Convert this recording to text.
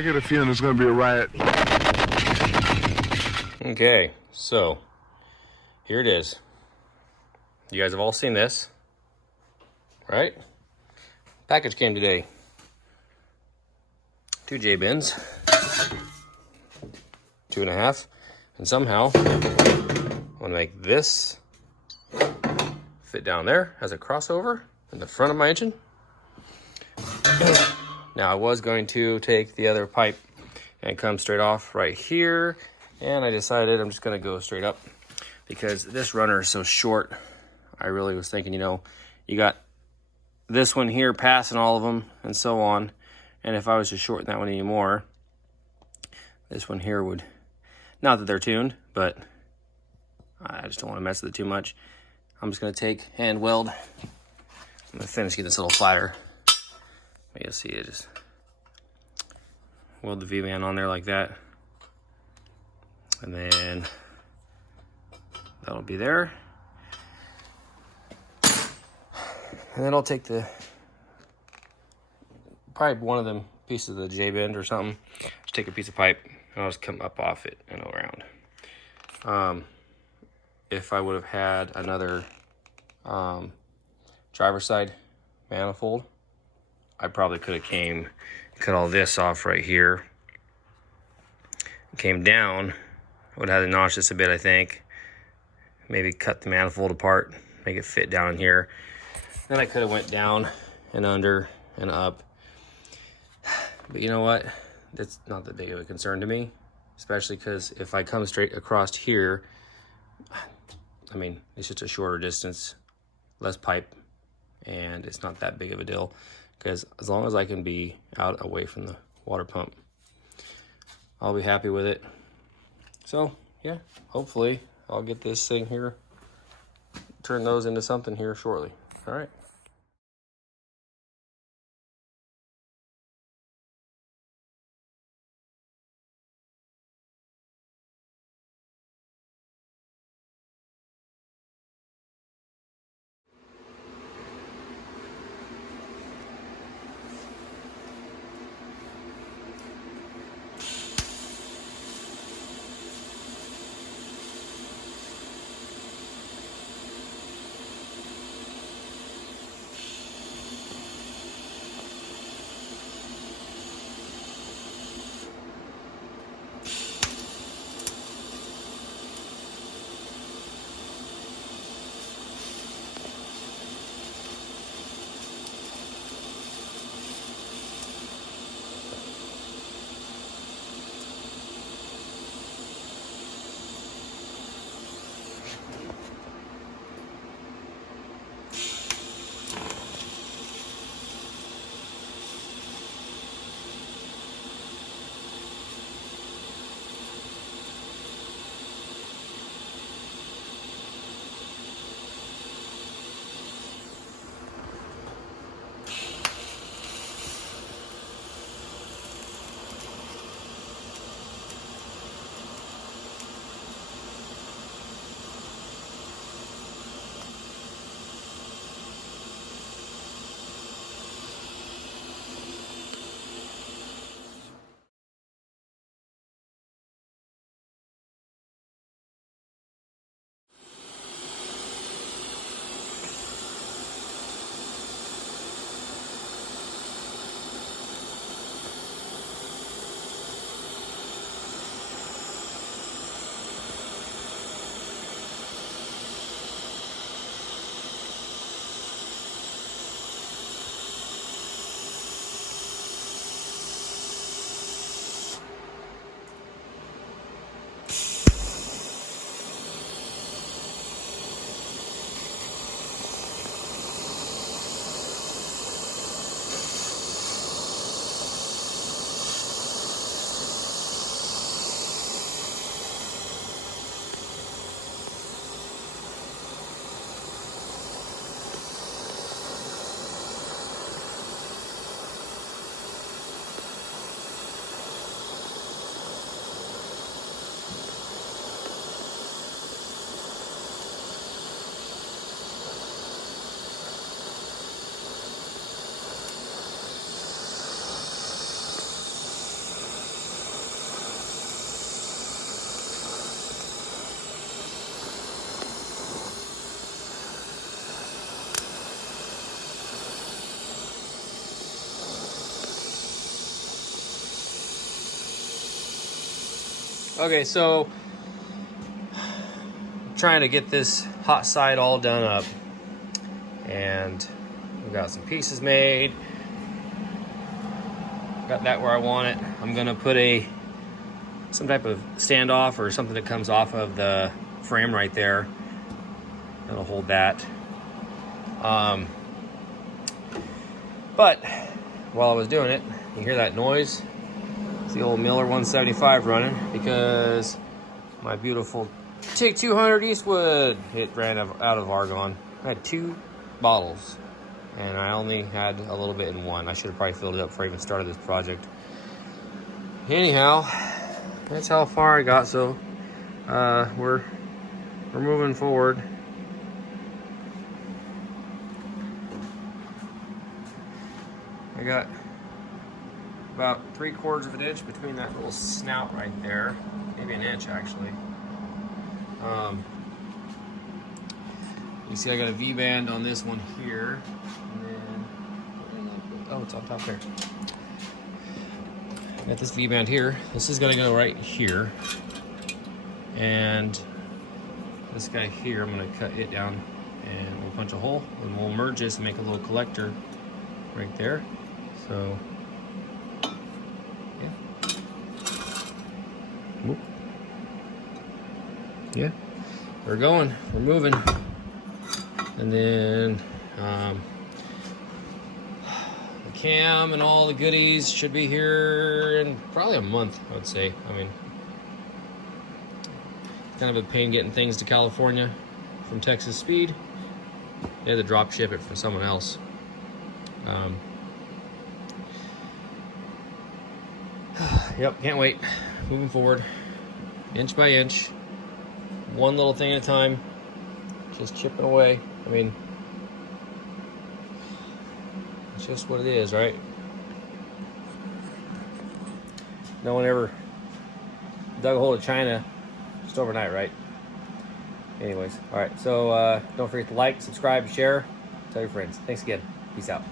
I get a feeling it's going to be a riot. Okay, so here it is. You guys have all seen this, right? Package came today. 2 J-bins, 2.5, and somehow I'm gonna make this fit down there as a crossover in the front of my engine. Now I was going to take the other pipe and come straight off right here, and I decided I'm just gonna go straight up because this runner is so short. I really was thinking, you got this one here passing all of them and so on. And if I was to shorten that one anymore, this one here would, not that they're tuned, but I just don't want to mess with it too much. I'm just going to take hand weld. I'm going to finish getting this a little flatter. You'll see it, just weld the V-band on there like that. And then that'll be there. And then I'll take probably one of them pieces of the J-bend or something. Just take a piece of pipe and I'll just come up off it and around. If I would have had another driver's side manifold, I probably could have cut all this off right here. Came down, would have had to notch this a bit, I think. Maybe cut the manifold apart, make it fit down in here. Then I could have went down and under and up. But you know what? That's not that big of a concern to me, especially because if I come straight across here, I mean, it's just a shorter distance, less pipe, and it's not that big of a deal because as long as I can be out away from the water pump, I'll be happy with it. So yeah, hopefully I'll get this thing here, turn those into something here shortly. All right. Okay, so I'm trying to get this hot side all done up, and we got some pieces made. Got that where I want it. I'm gonna put some type of standoff or something that comes off of the frame right there. That'll hold that. But while I was doing it, you hear that noise? It's the old Miller 175 running because my beautiful TIG 200 Eastwood, it ran out of argon. I had 2 bottles and I only had a little bit in one. I should have probably filled it up before I even started this project. Anyhow, that's how far I got. So we're moving forward. I got about 3/4 of an inch between that little snout right there, maybe an inch actually. You see I got a V-band on this one here, and then, oh, it's on top there. Got this V-band here. This is gonna go right here, and this guy here, I'm gonna cut it down and we'll punch a hole and we'll merge this and make a little collector right there. So yeah. Whoop. Yeah, we're going, we're moving. And then the cam and all the goodies should be here in probably a month, I would say. I mean, it's kind of a pain getting things to California from Texas Speed. They had to drop ship it from someone else. Yep, can't wait. Moving forward, inch by inch, one little thing at a time, just chipping away. I mean, it's just what it is, right? No one ever dug a hole of China just overnight, right? Anyways, all right, so don't forget to like, subscribe, share, tell your friends. Thanks again. Peace out.